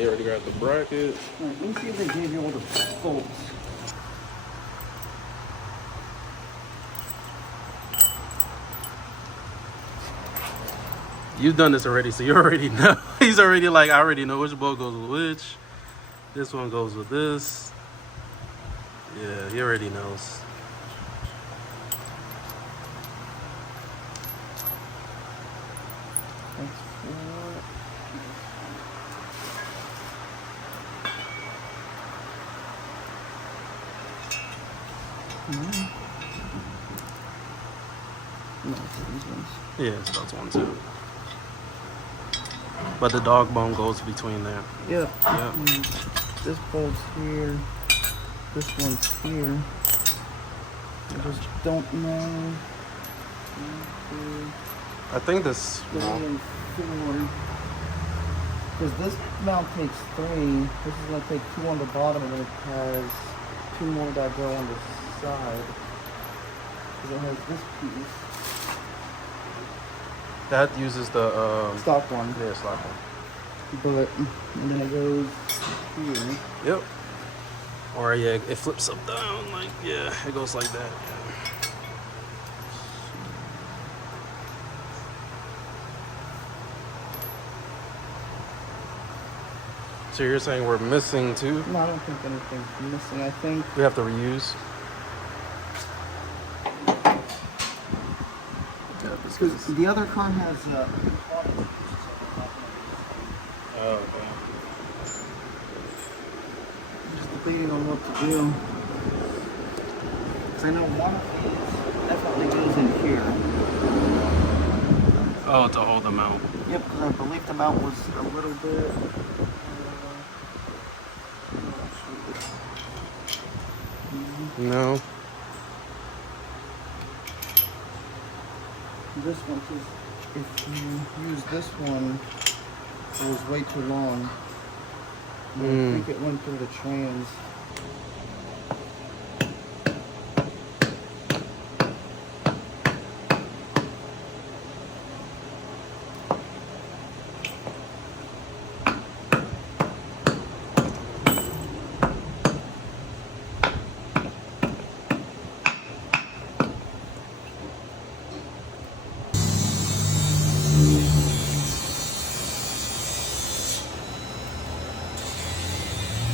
They already got the brackets. Let me see if they gave you all the bolts. You've done this already, so you already know. He's already like, I already know which bolt goes with which. This one goes with this. Yeah, he already knows. No, it's these ones. Yeah, it's those ones too. But the dog bone goes between there. Yep. Yep. This bolt's here. This one's here. I just don't know. I think this. Because this mount takes 3. This is going to take 2 on the bottom, and then it has 2 more that go on the side. Because it has this piece. That uses the Stock one. Yeah, stock one. But, and then it goes here. Yep. Or yeah, it flips up down, like, yeah, it goes like that. Yeah. So you're saying we're missing 2? No, I don't think anything's missing. I think We have to reuse. because the other car has Oh, okay. just debating on what to do. Because I know one of these definitely goes in here. Oh, to hold them out. Yep, because I believe the mount was a little bit. No. This one, too. If you use this one, it was way too long. I think it went through the trans.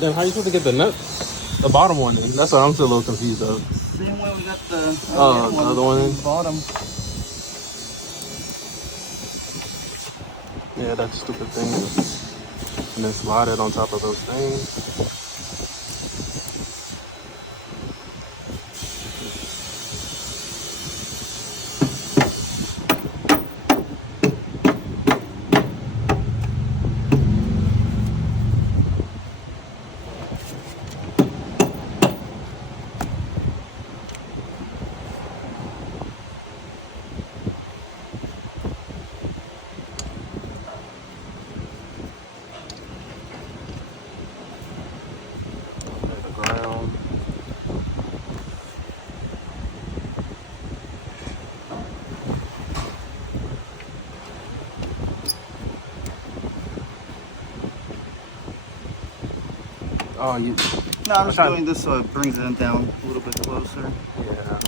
Then how are you supposed to get the nuts? The bottom one in. That's what I'm still a little confused of. Same way we got the other one in? bottom. Yeah, that stupid thing. And then slide it on top of those things. Oh, you. No, I'm just doing this so it brings it down a little bit closer. Yeah.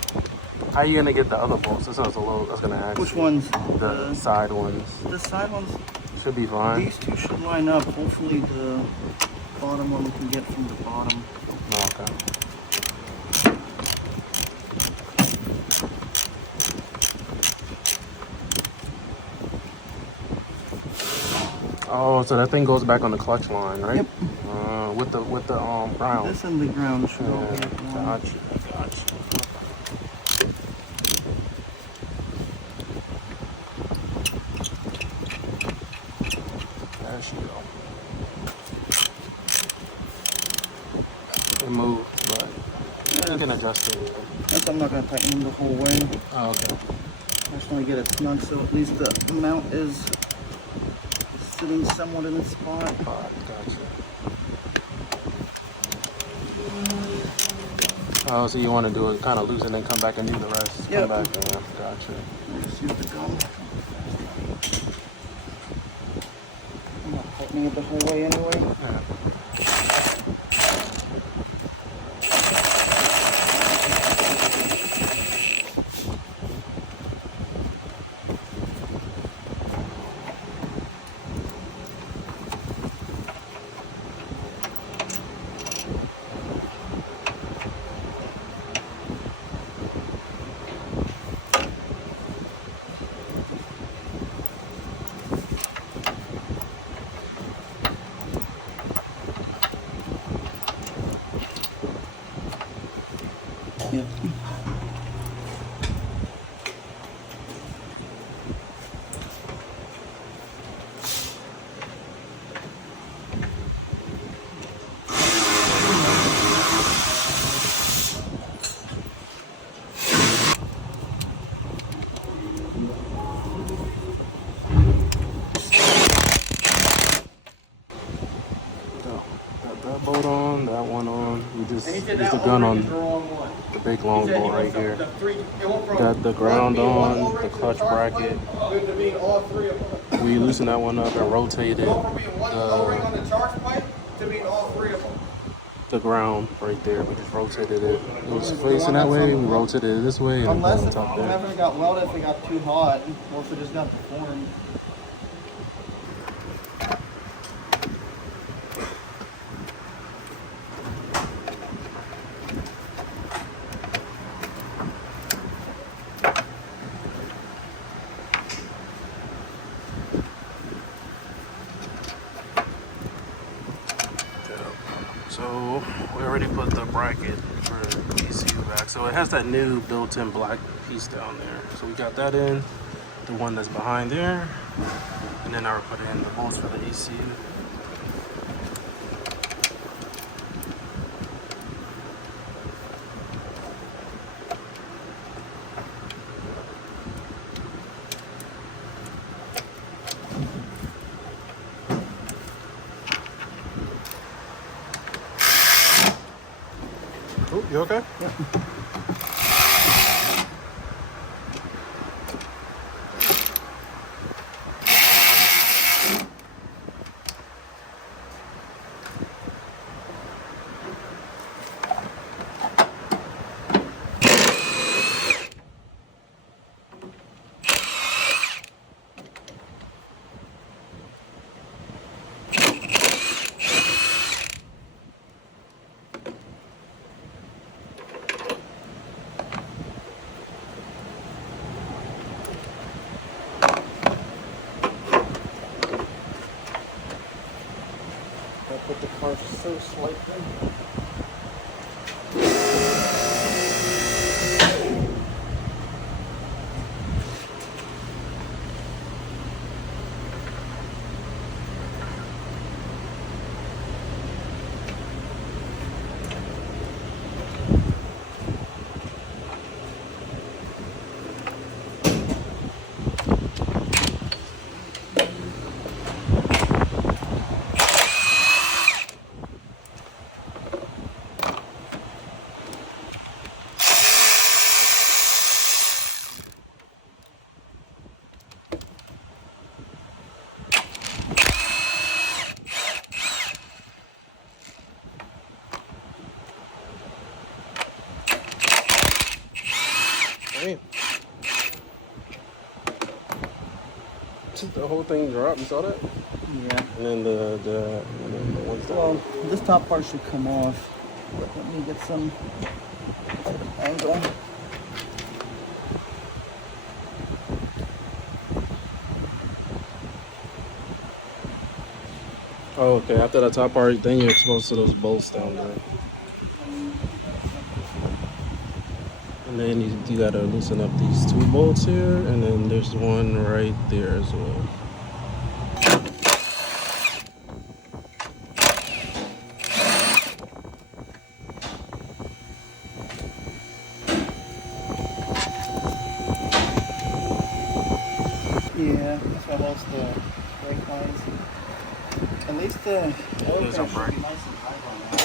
How are you gonna get the other bolts? This one's a little. I was gonna ask. Which ones? The side ones. The side ones. Should be fine. These 2 should line up. Hopefully, the bottom one we can get from the bottom. Oh, okay. Oh, so that thing goes back on the clutch line, right? Yep. With the ground. This and the ground should all be Gotcha. Gotcha. There she go. It moved, but you can adjust it. That's, I'm not going to tighten them the whole way. Oh, okay. I just want to get it snug so at least the mount is sitting somewhat in its spot. Gotcha. Oh, so you want to do it kind of loose and then come back and do the rest? Yep. Come back, yeah. Gotcha. Just use the gum. tightening it the whole way anyway. Yeah. Yeah. Got that bolt on, that one on. We just And he used did the that gun already on the wrong one. the big He long said he bolt right wants here. the three, it went from Got the ground being one on, all-ring the to clutch charge bracket. pipe, to being all three of them. We loosened that one up and rotated Go from being one O-ring on the charge pipe to being all three of them. the ground right there. We just rotated it. It was facing that way. We rotated it this way and Unless on it, top there. whenever it got welded, if it got too hot, or if it just got deformed. So we already put the bracket for the ECU back. So it has that new built-in black piece down there. So we got that in, the one that's behind there, and then I put in the bolts for the ECU. Oh, you okay? Yep. I put the car so slightly. Damn. The whole thing dropped. You saw that? Yeah. And then the ones down. Well, this top part should come off. But let me get some angle. Oh, okay. After the top part, then you're exposed to those bolts down there. And then you gotta loosen up these two bolts here, and then there's one right there as well. Yeah, that's what holds the brake lines. At least the oil Those are pressure should be brake. nice and tight on that.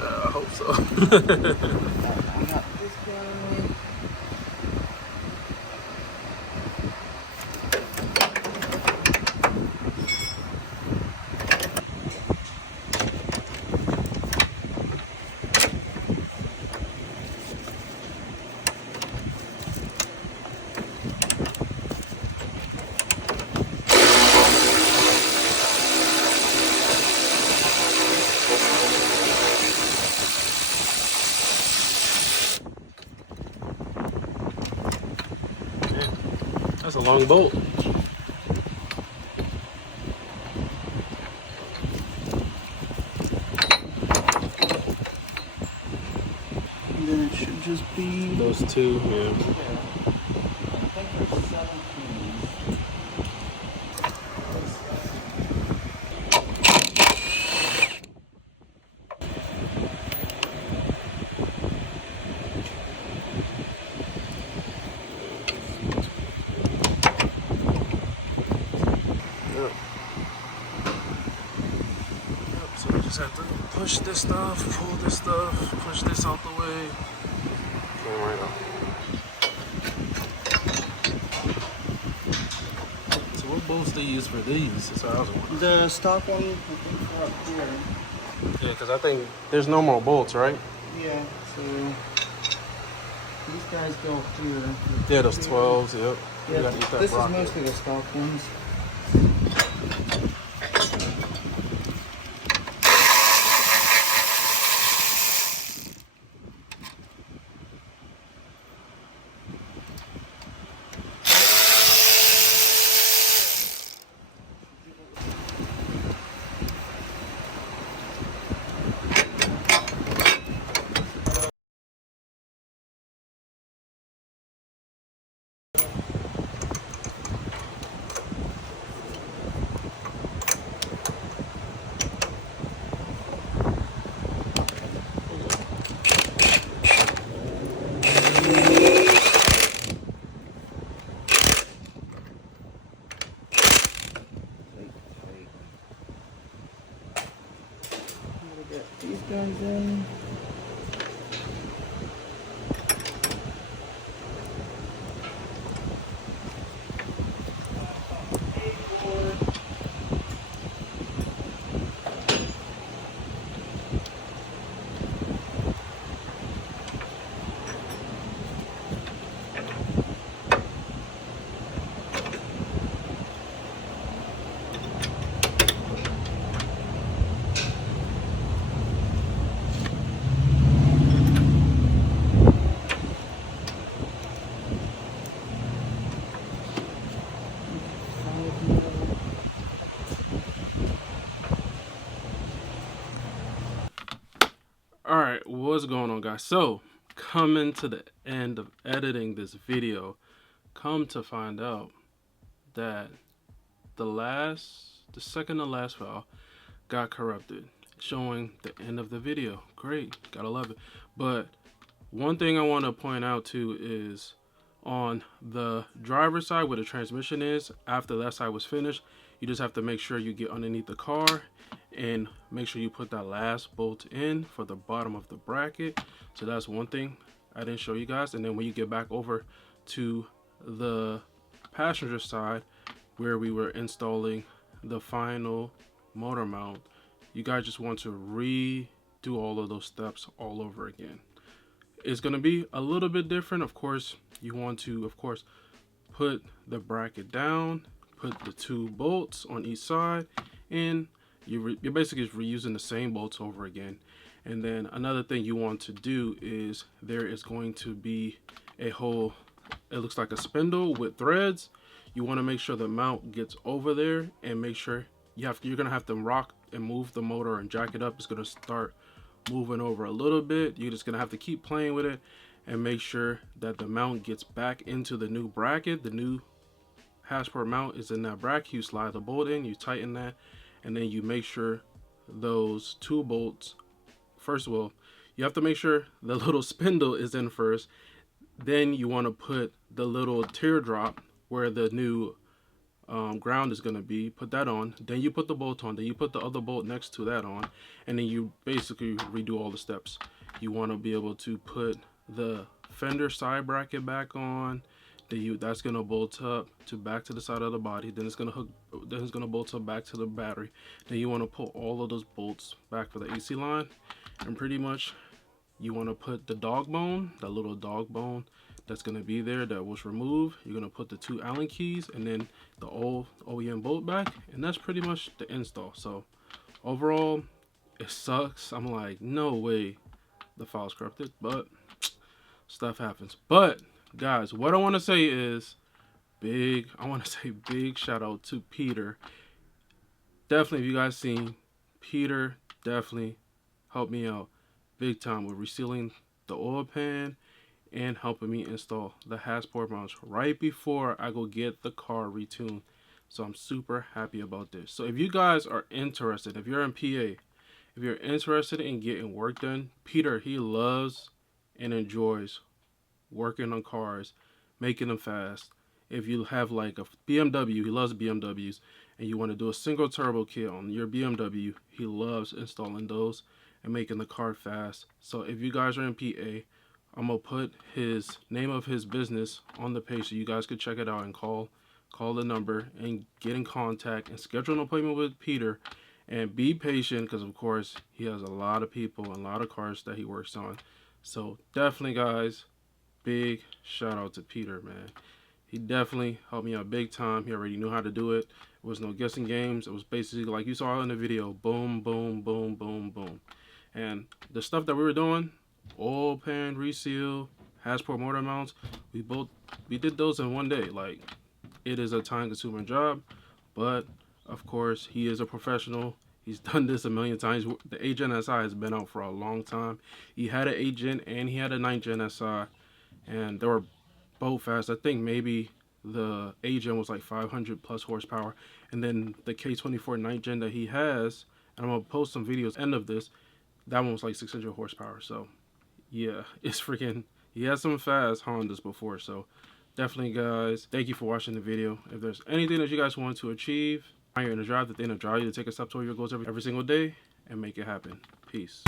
I hope so. I got this guy. long bolt. And then it should just be Those two, yeah. I think there's 7 pins. Yep. So we just have to push this stuff, pull this stuff, push this out the way. Came right up. So what bolts they use for these? That's what I was wondering. The stock one, I think, for up here. Yeah, because I think there's no more bolts, right? Yeah, so these guys go here. Yeah, those 12s, yep. You Yeah, gotta eat that this rocket. is mostly the stock ones. Get these guys in. Alright, what's going on, guys? So, coming to the end of editing this video, come to find out that the second to last file got corrupted, showing the end of the video. Great, gotta love it. But one thing I want to point out too is on the driver's side where the transmission is, after that side was finished, you just have to make sure you get underneath the car and make sure you put that last bolt in for the bottom of the bracket. So that's one thing I didn't show you guys. And then when you get back over to the passenger side where we were installing the final motor mount, you guys just want to redo all of those steps all over again. It's going to be a little bit different. Of course, you want to, of course, put the bracket down, put the 2 bolts on each side, and you're basically just reusing the same bolts over again. And then another thing you want to do is there is going to be a hole, it looks like a spindle with threads. You want to make sure the mount gets over there and make sure you're going to have to rock and move the motor and jack it up. It's going to start moving over a little bit. You're just going to have to keep playing with it and make sure that the mount gets back into the new bracket. The new Hasport mount is in that bracket. You slide the bolt in, you tighten that, and then you make sure those 2 bolts, first of all, you have to make sure the little spindle is in first. Then you want to put the little teardrop where the new ground is going to be, put that on, then you put the bolt on, then you put the other bolt next to that on, and then you basically redo all the steps. You want to be able to put the fender side bracket back on, then that's going to bolt up to back to the side of the body, then it's going to bolt up back to the battery. Then you want to put all of those bolts back for the AC line, and pretty much you want to put the dog bone, that little dog bone that's going to be there that was removed. You're going to put the 2 Allen keys and then the old OEM bolt back, and that's pretty much the install. So overall, it sucks. I'm like, no way the file's corrupted, but stuff happens. But guys, what I want to say is I want to say big shout out to Peter. Definitely, if you guys seen, Peter definitely helped me out big time with resealing the oil pan and helping me install the Hasport mounts right before I go get the car retuned. So I'm super happy about this. So if you guys are interested, if you're in PA, if you're interested in getting work done, Peter, he loves and enjoys working on cars, making them fast. If you have like a BMW, he loves BMWs, and you want to do a single turbo kit on your BMW, he loves installing those and making the car fast. So if you guys are in PA, I'm gonna put his name of his business on the page so you guys could check it out and call the number and get in contact and schedule an appointment with Peter. And be patient, because of course he has a lot of people and a lot of cars that he works on. So definitely, guys, big shout out to Peter, man. He definitely helped me out big time. He already knew how to do it. It was no guessing games. It was basically like you saw in the video, boom, boom, boom, boom, boom. And the stuff that we were doing, oil pan reseal, Hasport motor mounts, we did those in one day. Like, it is a time-consuming job, but of course he is a professional. He's done this a million times. The 8thgen SI has been out for a long time. He had an 8thgen and he had a 9thgen SI, and they were both fast. I think maybe the 8thgen was like 500 plus horsepower, and then the K24 9thgen that he has, and I'm gonna post some videos end of this, that one was like 600 horsepower. So yeah, it's freaking, he has some fast Hondas before. So definitely, guys, thank you for watching the video. If there's anything that you guys want to achieve, you're in a drive, that they in a drive you to take a step toward your goals every single day and make it happen. Peace.